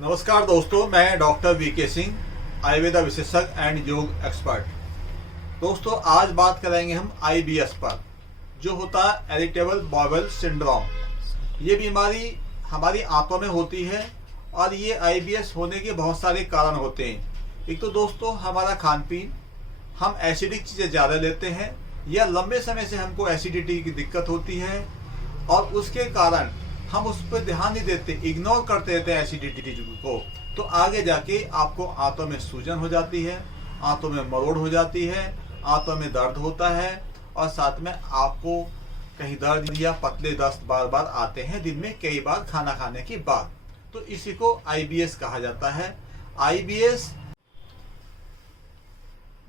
नमस्कार दोस्तों, मैं डॉक्टर वीके सिंह, आयुर्वेदा विशेषज्ञ एंड योग एक्सपर्ट। दोस्तों, आज बात करेंगे हम आईबीएस पर, जो होता है इरिटेबल बाउल सिंड्रोम। ये बीमारी हमारी आंतों में होती है और ये आईबीएस होने के बहुत सारे कारण होते हैं। एक तो दोस्तों हमारा खान पीन, हम एसिडिक चीज़ें ज़्यादा लेते हैं या लंबे समय से हमको एसिडिटी की दिक्कत होती है और उसके कारण हम उस पर ध्यान नहीं देते, इग्नोर करते रहते हैं एसिडिटी को, तो आगे जाके आपको आंतों में सूजन हो जाती है, आंतों में मरोड़ हो जाती है, आंतों में दर्द होता है और साथ में आपको कहीं दर्द या पतले दस्त बार बार आते हैं दिन में कई बार खाना खाने के बाद। तो इसी को आईबीएस कहा जाता है। आईबीएस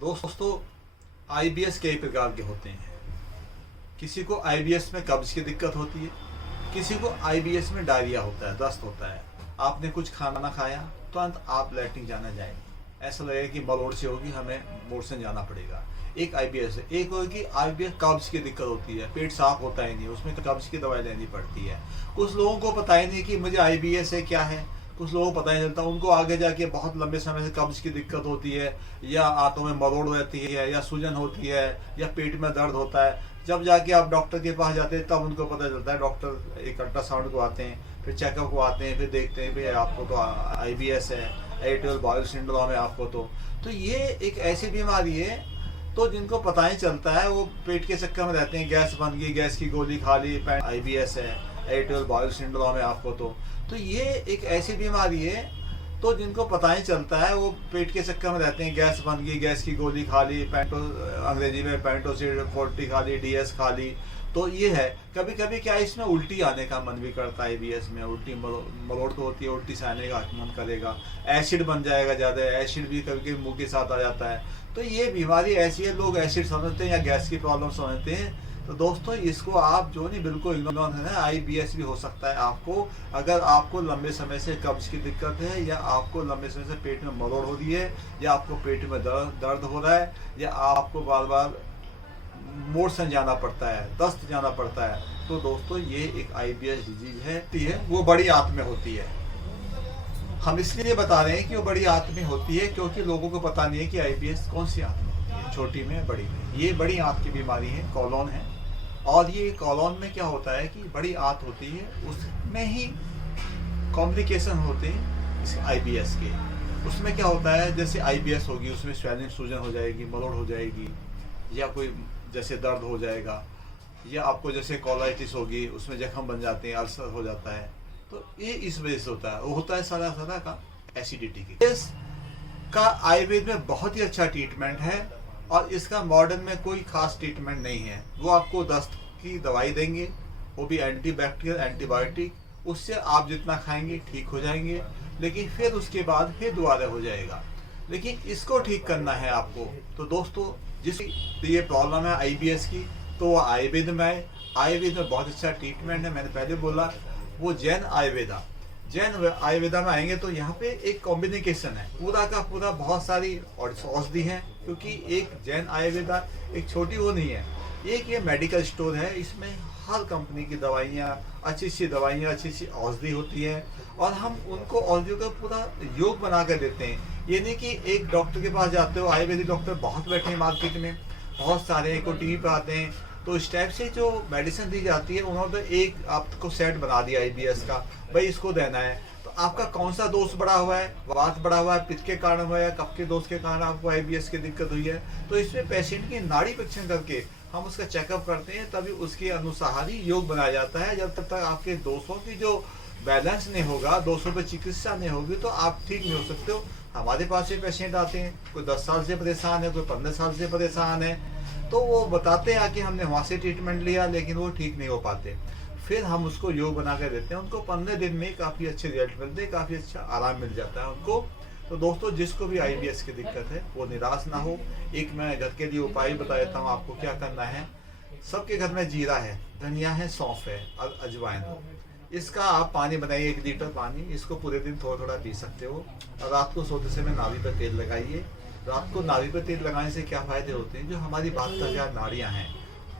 दोस्तों, आईबीएस कई प्रकार के होते हैं। किसी को आईबीएस में कब्ज की दिक्कत होती है, किसी को आईबीएस में डायरिया होता है, दस्त होता है। आपने कुछ खाना खाया तुरंत आप लैट्रिन जाना जाएंगे, ऐसा लगेगा कि मलोड़ से होगी, हमें मोशन जाना पड़ेगा। एक आईबीएस है। एक होगी आईबीएस कब्ज की दिक्कत होती है, पेट साफ होता ही नहीं, उसमें कब्ज की दवाई लेनी पड़ती है। कुछ लोगों को पता ही नहीं कि मुझे आईबीएस है क्या है, कुछ लोगों को पता नहीं चलता, उनको आगे जाके बहुत लंबे समय से कब्ज की दिक्कत होती है या आंतों में मरोड़ रहती है या सूजन होती है या पेट में दर्द होता है। जब जाके आप डॉक्टर के पास जाते हैं तब उनको पता चलता है। डॉक्टर एक अल्ट्रासाउंड को आते हैं, फिर चेकअप को आते हैं, फिर देखते हैं भाई आपको तो आईबीएस है, इरिटेबल बाउल सिंड्रोम है आपको। तो ये एक ऐसी बीमारी है तो जिनको पता ही चलता है वो पेट के चक्कर में रहते हैं, गैस बन गई, गैस की गोली खा ली, आईबीएस है, इरिटेबल बाउल सिंड्रोम है आपको। तो ये एक ऐसी बीमारी है तो जिनको पता ही चलता है वो पेट के चक्कर में रहते हैं, गैस बन गई, गैस की गोली खा ली, अंग्रेजी में पेंटोसिड 40 खा ली, डीएस खा ली। तो ये है। कभी कभी क्या इसमें उल्टी आने का मन भी करता है। आईबीएस में उल्टी मरोड़ तो होती है, उल्टी से आने का मन करेगा, एसिड बन जाएगा ज़्यादा, एसिड भी कभी कभी मुंह के साथ आ जाता है। तो ये बीमारी ऐसी है, लोग एसिड समझते हैं या गैस की प्रॉब्लम समझते हैं। तो दोस्तों इसको आप जो नहीं बिल्कुल इग्नोर है ना, आईबीएस भी हो सकता है आपको। अगर आपको लंबे समय से कब्ज की दिक्कत है या आपको लंबे समय से पेट में मरोड़ हो रही है या आपको पेट में दर्द हो रहा है या आपको बार बार मोशन जाना पड़ता है, दस्त जाना पड़ता है, तो दोस्तों ये एक आईबीएस डिजीज है, वो बड़ी आंत में होती है। हम इसलिए बता रहे हैं कि वो बड़ी आंत में होती है क्योंकि लोगों को पता नहीं है कि आईबीएस कौन सी आंत में होती है, छोटी में, बड़ी में। ये बड़ी आंत की बीमारी है, कॉलोन है। और ये कॉलोन में क्या होता है कि बड़ी आंत होती है, उसमें ही कॉम्प्लिकेशन होते हैं इस आईबीएस के। उसमें क्या होता है, जैसे आईबीएस होगी उसमें स्वेलिंग, सूजन हो जाएगी, मरोड़ हो जाएगी या कोई जैसे दर्द हो जाएगा, या आपको जैसे कोलाइटिस होगी उसमें जख्म बन जाते हैं, अल्सर हो जाता है। तो ये इस वजह से होता है। वो होता है सारा का एसिडिटी की। इसका आयुर्वेद में बहुत ही अच्छा ट्रीटमेंट है और इसका मॉडर्न में कोई खास ट्रीटमेंट नहीं है। वो आपको दस्त की दवाई देंगे, वो भी एंटीबैक्टीरियल एंटीबायोटिक, उससे आप जितना खाएंगे ठीक हो जाएंगे, लेकिन फिर उसके बाद फिर दोबारा हो जाएगा। लेकिन इसको ठीक करना है आपको। तो दोस्तों जिस ये प्रॉब्लम है आईबीएस की, तो वो आयुर्वेद में आए। आयुर्वेद में बहुत अच्छा ट्रीटमेंट है, मैंने पहले बोला, वो जैन आयुर्वेदा में आएंगे तो यहाँ पे एक कॉम्बिनेशन है, पूरा का पूरा बहुत सारी औषधि है। क्योंकि एक जैन आयुर्वेदा एक छोटी वो नहीं है, एक ये मेडिकल स्टोर है, इसमें हर कंपनी की दवाइयाँ, अच्छी अच्छी औषधि होती है और हम उनको औषधियों का पूरा योग बना कर देते हैं। ये नहीं कि एक डॉक्टर के पास जाते हो, आयुर्वेदिक डॉक्टर बहुत बैठे हैं मार्केट में, बहुत सारे को टीवी पे आते हैं, तो इस टाइप से जो मेडिसिन दी जाती है उन्होंने तो एक आपको सेट बना दिया आईबीएस का, भाई इसको देना है। तो आपका कौन सा दोष बढ़ा हुआ है, वात बढ़ा हुआ है, पित्त के कारण हुआ है, कफ के दोष के कारण आपको आईबीएस की दिक्कत हुई है, तो इसमें पेशेंट की नाड़ी परीक्षण करके हम उसका चेकअप करते हैं, तभी उसके अनुसार ही योग बनाया जाता है। जब तक आपके दोषों की जो बैलेंस नहीं होगा, दोषों पर चिकित्सा नहीं होगी, तो आप ठीक नहीं हो सकते हो। हमारे पास से पेशेंट आते हैं, कोई 10 साल से परेशान है, कोई 15 साल से परेशान है, तो वो बताते हैं कि हमने वहाँ से ट्रीटमेंट लिया लेकिन वो ठीक नहीं हो पाते। फिर हम उसको योग बना कर देते हैं, उनको 15 दिन में काफ़ी अच्छे रिजल्ट मिलते हैं, काफ़ी अच्छा आराम मिल जाता है उनको। तो दोस्तों जिसको भी आईबीएस की दिक्कत है वो निराश ना हो। एक मैं घर के लिए उपाय बता देता हूँ आपको क्या करना है। सबके घर में जीरा है, धनिया है, सौंफ है और अजवाइन हो। इसका आप पानी बनाइए, 1 लीटर पानी, इसको पूरे दिन थोड़ा थोड़ा पी सकते हो। और रात को सोते समय नाभि पर तेल लगाइए। रात को नाभि पर तेल लगाने से क्या फायदे होते हैं, जो हमारी 72,000 नाड़ियाँ हैं,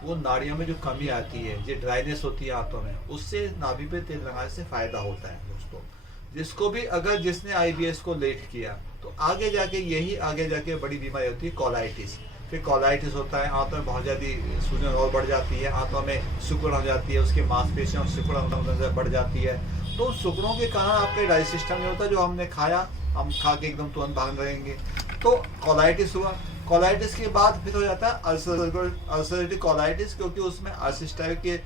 वो नाड़ियों में जो कमी आती है, जो ड्राइनेस होती है आंतों में, उससे नाभि पे तेल लगाने से फायदा होता है दोस्तों। जिसको भी अगर जिसने आईबीएस को लेट किया तो आगे जाके बड़ी बीमारी होती है कोलाइटिस। फिर कोलाइटिस होता है, आंतों में बहुत ज़्यादा सूजन और बढ़ जाती है, आंतों में सिकुड़न हो जाती है, उसकी मांसपेशियों में सिकुड़न बढ़ जाती है। तो सिकुड़ों के कारण आपके डाइजेस्ट सिस्टम में होता है, जो हमने खाया हम खा के एकदम तुरंत भाग रहेंगे, तो कोलाइटिस हुआ। कोलाइटिस के बाद फिर हो जाता है अल्सरेटिव कोलाइटिस, क्योंकि उसमें अल्सर टाइप के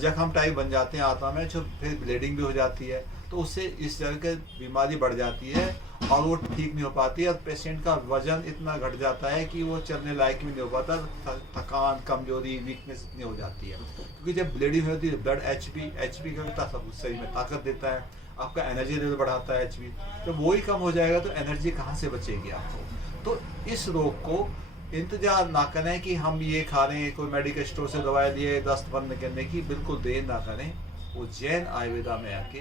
जख्म टाइप बन जाते हैं आंतों में, जो फिर ब्लीडिंग भी हो जाती है। तो उससे इस तरह की बीमारी बढ़ जाती है और वो ठीक नहीं हो पाती है, और पेशेंट का वजन इतना घट जाता है कि वो चलने लायक भी नहीं हो पाता, थकान, कमजोरी, वीकनेस इतनी हो जाती है। क्योंकि जब ब्लीडिंग होती है ब्लड एचपी का शरीर में ताकत देता है, आपका एनर्जी लेवल बढ़ाता है एचपी। जब वो ही कम हो जाएगा तो एनर्जी कहाँ से बचेगी आपको। तो इस रोग को इंतजार ना करें कि हम ये खा रहे हैं, कोई मेडिकल स्टोर से दवाई लिए दस्त बंद करने की, बिल्कुल देर ना करें। वो जैन आयुर्वेदा में आके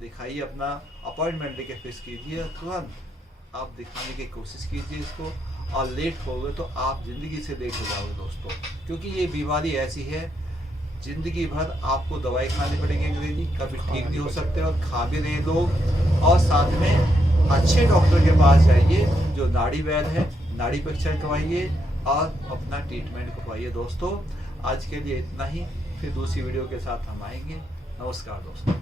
दिखाइए, अपना अपॉइंटमेंट लेके फिक्स कीजिए, तुरंत आप दिखाने की कोशिश कीजिए इसको। और लेट हो गए तो आप ज़िंदगी से लेट हो जाओगे दोस्तों, क्योंकि ये बीमारी ऐसी है जिंदगी भर आपको दवाई खानी पड़ेगी अंग्रेजी, कभी ठीक नहीं हो सकते, और खा भी रहे लोग। और साथ में अच्छे डॉक्टर के पास जाइए जो नाड़ी वैद्य है, नाड़ी परीक्षण करवाइए और अपना ट्रीटमेंट करवाइए। दोस्तों आज के लिए इतना ही, फिर दूसरी वीडियो के साथ हम आएंगे। नमस्कार दोस्तों।